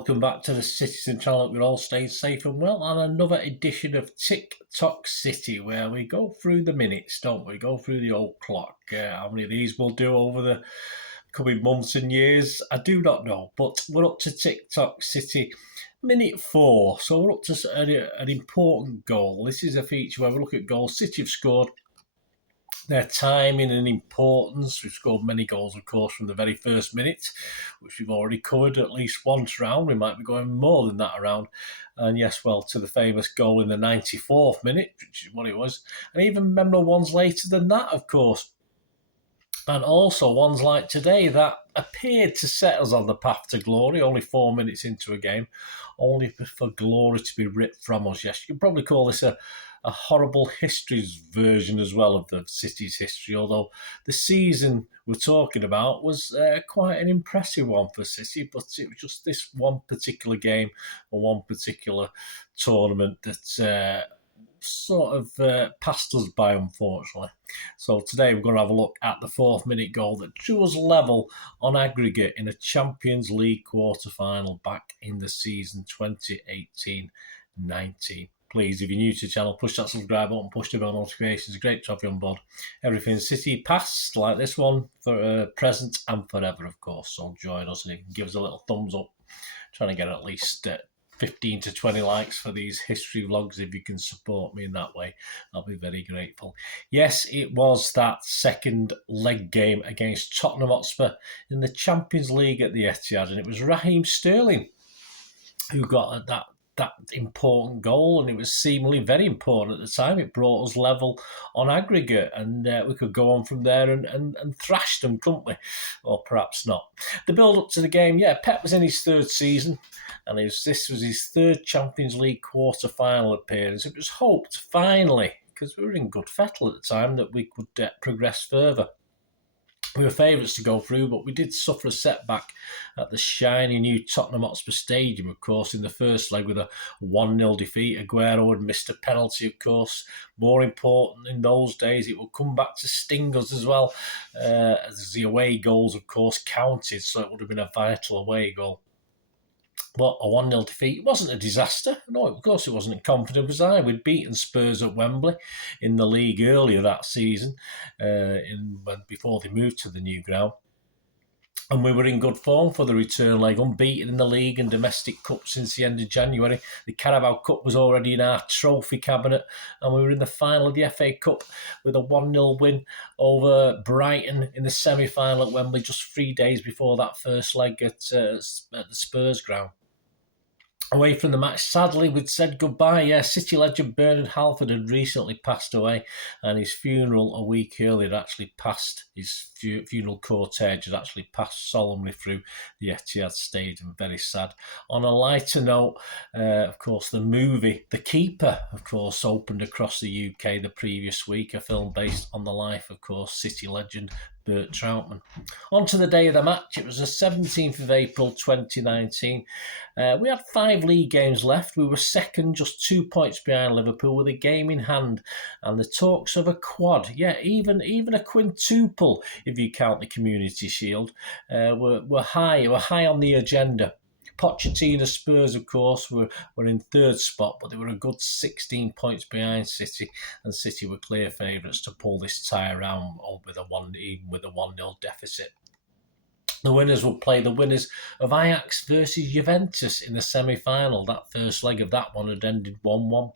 welcome back to the Citizen channel. We're all staying safe and well, and another edition of Tock City, where we go through the minutes, don't we? Go through the old clock. How many of these we'll do over the coming months and years, I do not know, but we're up to Tock City. Minute 4, so we're up to an important goal. This is a feature where we look at goals City have scored, their timing and importance. We've scored many goals, of course, from the very first minute, which we've already covered at least once round. We might be going more than that around. And yes, well, to the famous goal in the 94th minute, which is what it was, and even memorable ones later than that, of course. And also ones like today that appeared to set us on the path to glory, only 4 minutes into a game, only for glory to be ripped from us. Yes, you could probably call this a horrible histories version as well of the City's history, although the season we're talking about was quite an impressive one for City, but it was just this one particular game or one particular tournament that sort of passed us by, unfortunately. So today we're going to have a look at the 4th minute goal that drew us level on aggregate in a Champions League quarter-final back in the season 2018-19. Please, if you're new to the channel, push that subscribe button, push the bell notifications. Great to have you on board. Everything City past, like this one, for present and forever, of course. So join us and you can give us a little thumbs up. Trying to get at least 15 to 20 likes for these history vlogs. If you can support me in that way, I'll be very grateful. Yes, it was that second leg game against Tottenham Hotspur in the Champions League at the Etihad, and it was Raheem Sterling who got that important goal, and it was seemingly very important at the time. It brought us level on aggregate, and we could go on from there and thrash them, couldn't we? Or perhaps not. The build-up to the game, Pep was in his 3rd season, and this was his 3rd Champions League quarter-final appearance. It was hoped, finally, because we were in good fettle at the time, that we could progress further. We were favourites to go through, but we did suffer a setback at the shiny new Tottenham Hotspur Stadium, of course, in the first leg with a 1-0 defeat. Aguero had missed a penalty, of course. More important in those days, it would come back to sting us as well, as the away goals, of course, counted, so it would have been a vital away goal. But a 1-0 defeat wasn't a disaster. No, of course it wasn't. Confident was I. We'd beaten Spurs at Wembley in the league earlier that season, before they moved to the new ground. And we were in good form for the return leg, unbeaten in the league and domestic cup since the end of January. The Carabao Cup was already in our trophy cabinet, and we were in the final of the FA Cup with a 1-0 win over Brighton in the semi-final at Wembley just 3 days before that first leg at the Spurs ground. Away from the match, sadly, we'd said goodbye. City legend Bernard Halford had recently passed away, and his funeral a week earlier actually passed, his funeral cortege had actually passed solemnly through the Etihad Stadium. Very sad. On a lighter note, of course, the movie The Keeper, of course, opened across the UK the previous week, a film based on the life, of course, City legend Bert Troutman. On to the day of the match. It was the 17th of April 2019. We had 5 league games left. We were second, just 2 points behind Liverpool, with a game in hand, and the talks of a quad, even a quintuple if you count the Community Shield, were high on the agenda. Pochettino Spurs, of course, were in 3rd spot, but they were a good 16 points behind City, and City were clear favourites to pull this tie around with a 1-0 deficit. The winners will play the winners of Ajax versus Juventus in the semi-final. That first leg of that one had ended 1-1.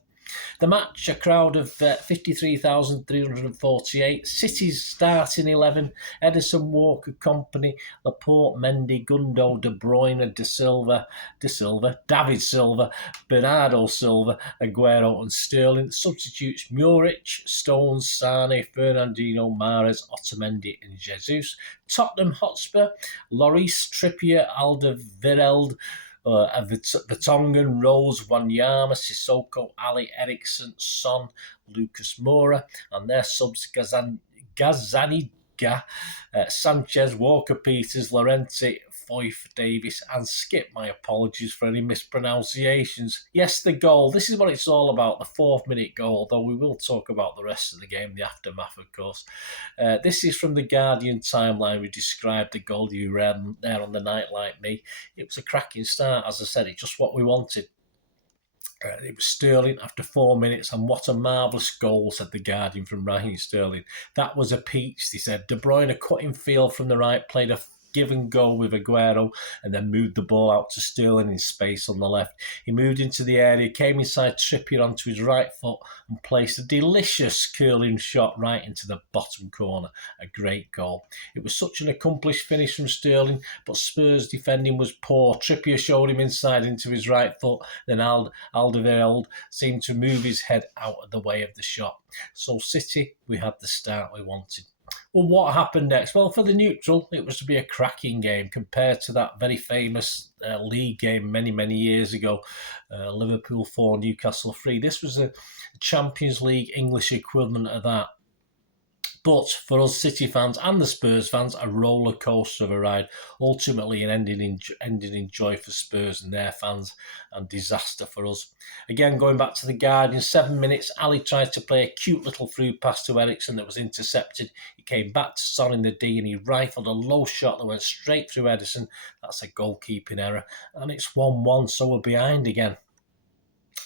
The match, a crowd of 53,348. City's starting 11: Edison, Walker, Company, Laporte, Mendy, Gundo, De Bruyne, De Silva, David Silva, Bernardo Silva, Aguero and Sterling. Substitutes: Muric, Stones, Sane, Fernandinho, Mahrez, Otamendi and Jesus. Tottenham Hotspur: Lloris, Trippier, Alderweireld, Vertonghen, Rose, Wanyama, Sissoko, Ali, Eriksson, Son, Lucas Moura, and their subs Gazzaniga, Sanchez, Walker-Peters, Llorente, Foyth Davis, and Skip. My apologies for any mispronunciations. Yes, the goal. This is what it's all about, the 4th-minute goal, though we will talk about the rest of the game, the aftermath, of course. This is from the Guardian timeline. We described the goal. You read there on the night like me. It was a cracking start, as I said. It's just what we wanted. It was Sterling after 4 minutes, and what a marvellous goal, said the Guardian, from Raheem Sterling. That was a peach, they said. De Bruyne cut in field from the right, played a give and go with Aguero, and then moved the ball out to Sterling in space on the left. He moved into the area, came inside Trippier onto his right foot, and placed a delicious curling shot right into the bottom corner. A great goal. It was such an accomplished finish from Sterling, but Spurs' defending was poor. Trippier showed him inside into his right foot, then Alderweireld seemed to move his head out of the way of the shot. So City, we had the start we wanted. Well, what happened next? Well, for the neutral, it was to be a cracking game compared to that very famous league game many, many years ago, Liverpool 4, Newcastle 3. This was a Champions League English equivalent of that. But for us City fans and the Spurs fans, a roller coaster of a ride. Ultimately, an ending in joy for Spurs and their fans, and disaster for us. Again, going back to the Guardian, 7 minutes. Ali tried to play a cute little through pass to Eriksen that was intercepted. He came back to Son in the D and he rifled a low shot that went straight through Ederson. That's a goalkeeping error, and it's 1-1. So we're behind again.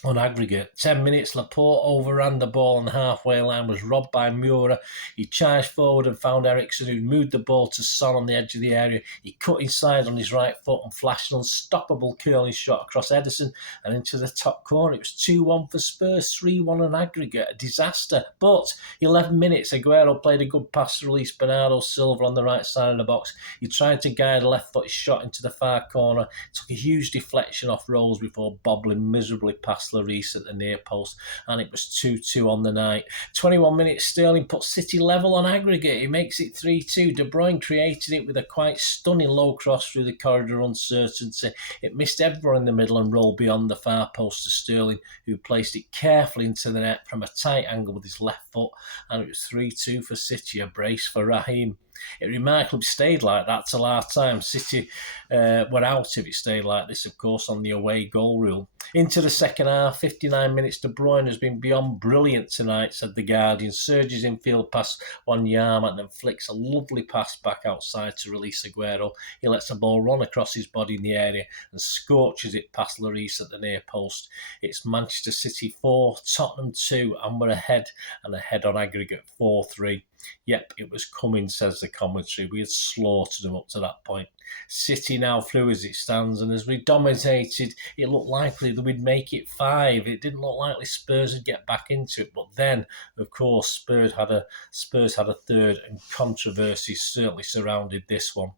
On aggregate, 10 minutes, Laporte overran the ball on the halfway line, was robbed by Moura. He charged forward and found Eriksen, who moved the ball to Son on the edge of the area. He cut inside on his right foot and flashed an unstoppable curling shot across Ederson and into the top corner. It was 2-1 for Spurs, 3-1 on aggregate, a disaster. But 11 minutes, Aguero played a good pass to release Bernardo Silva on the right side of the box. He tried to guide a left-footed shot into the far corner, took a huge deflection off Rose before bobbling miserably past Lloris at the near post, and it was 2-2 on the night. 21 minutes, Sterling put City level on aggregate. He makes it 3-2. De Bruyne created it with a quite stunning low cross through the corridor uncertainty. It missed everyone in the middle and rolled beyond the far post to Sterling, who placed it carefully into the net from a tight angle with his left foot, and it was 3-2 for City, a brace for Raheem. It remarkably stayed like that till half time. City were out if it stayed like this, of course, on the away goal rule. Into the second half, 59 minutes. De Bruyne has been beyond brilliant tonight, said the Guardian. Surges infield past Wanyama and then flicks a lovely pass back outside to release Aguero. He lets the ball run across his body in the area and scorches it past Lloris at the near post. It's Manchester City 4, Tottenham 2, and we're ahead on aggregate 4-3. Yep, it was coming, says the commentary. We had slaughtered them up to that point. City now through as it stands, and as we dominated, it looked likely that we'd make it 5. It didn't look likely Spurs would get back into it, but then, of course, Spurs had a third, and controversy certainly surrounded this one.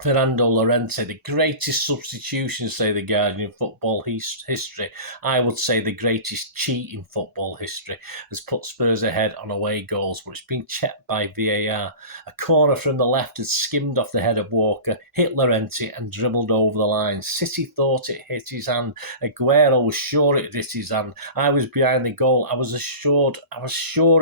Fernando Llorente, the greatest substitution, say the Guardian, in football history. I would say the greatest cheat in football history, has put Spurs ahead on away goals, but it's been checked by VAR. A corner from the left had skimmed off the head of Walker, hit Llorente and dribbled over the line. City thought it hit his hand. Aguero was sure it hit his hand. I was behind the goal. I was sure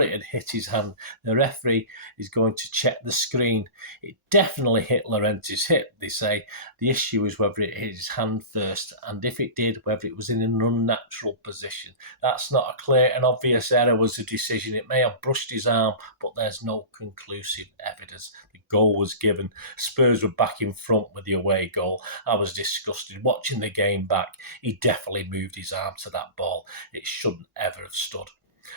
it had hit his hand. The referee is going to check the screen. It definitely hit Llorente's hip, they say. The issue is whether it hit his hand first, and if it did, whether it was in an unnatural position. That's not a clear and obvious error, was the decision. It may have brushed his arm, but there's no conclusive evidence. The goal was given. Spurs were back in front with the away goal. I was disgusted watching the game back. He definitely moved his arm to that ball. It shouldn't ever have stood.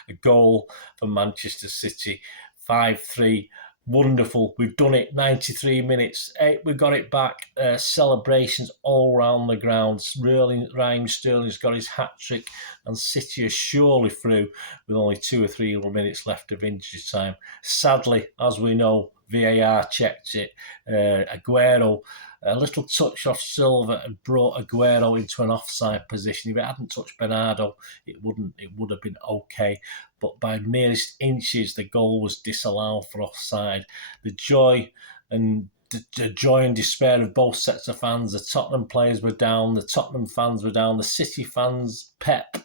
A goal for Manchester City, 5-3. Wonderful. We've done it. 93 minutes. We got it back. Celebrations all around the ground. Raheem Sterling's got his hat-trick, and City are surely through with only 2 or 3 minutes left of injury time. Sadly, as we know, VAR checked it. Aguero, a little touch off Silva and brought Aguero into an offside position. If it hadn't touched Bernardo, it would have been okay. But by merest inches, the goal was disallowed for offside. The joy and despair of both sets of fans. The Tottenham players were down, the Tottenham fans were down, the City fans pep,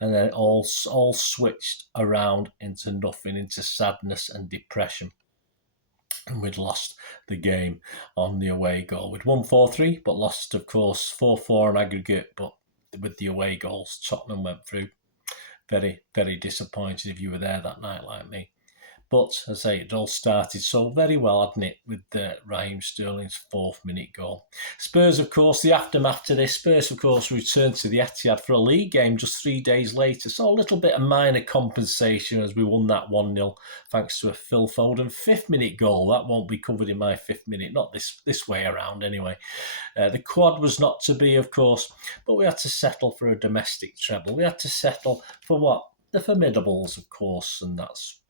and then it all switched around into nothing, into sadness and depression. and we'd lost the game on the away goal. We'd won 4-3, but lost, of course, 4-4 on aggregate, but with the away goals, Tottenham went through. Very, very disappointed if you were there that night like me. But, as I say, it all started so very well, hadn't it, with Raheem Sterling's 4th-minute goal. Spurs, of course, the aftermath to this, Spurs, of course, returned to the Etihad for a league game just 3 days later. So a little bit of minor compensation as we won that 1-0, thanks to a Phil Foden 5th-minute goal. That won't be covered in my 5th minute, not this way around anyway. The quad was not to be, of course, but we had to settle for a domestic treble. We had to settle for what? The formidables, of course, and that's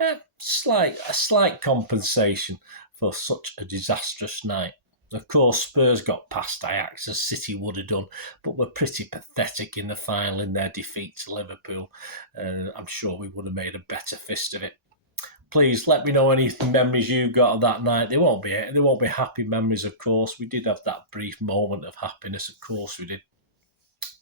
a slight compensation for such a disastrous night. Of course, Spurs got past Ajax as City would have done, but were pretty pathetic in the final in their defeat to Liverpool. I'm sure we would have made a better fist of it. Please let me know any memories you got of that night. They won't be happy memories, of course. We did have that brief moment of happiness, of course we did.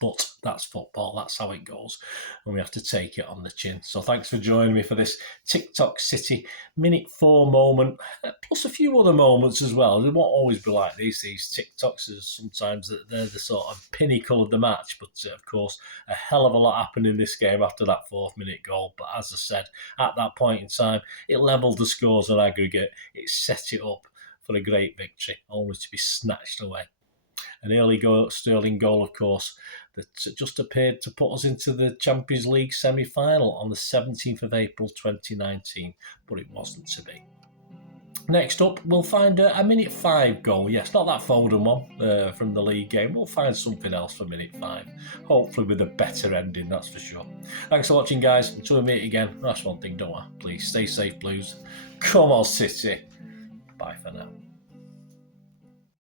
But that's football, that's how it goes, and we have to take it on the chin. So thanks for joining me for this TikTok City minute 4 moment, plus a few other moments as well. They won't always be like these TikToks, as sometimes they're the sort of pinnacle of the match, but of course a hell of a lot happened in this game after that 4th-minute goal. But as I said, at that point in time, it levelled the scores on aggregate, it set it up for a great victory, only to be snatched away. An early Sterling goal, of course, that just appeared to put us into the Champions League semi-final on the 17th of April 2019, but it wasn't to be. Next up, we'll find a minute 5 goal. Yes, not that Foden one from the league game. We'll find something else for minute 5. Hopefully with a better ending, that's for sure. Thanks for watching, guys. Until we meet again, that's one thing, don't I? Please stay safe, Blues. Come on, City. Bye for now.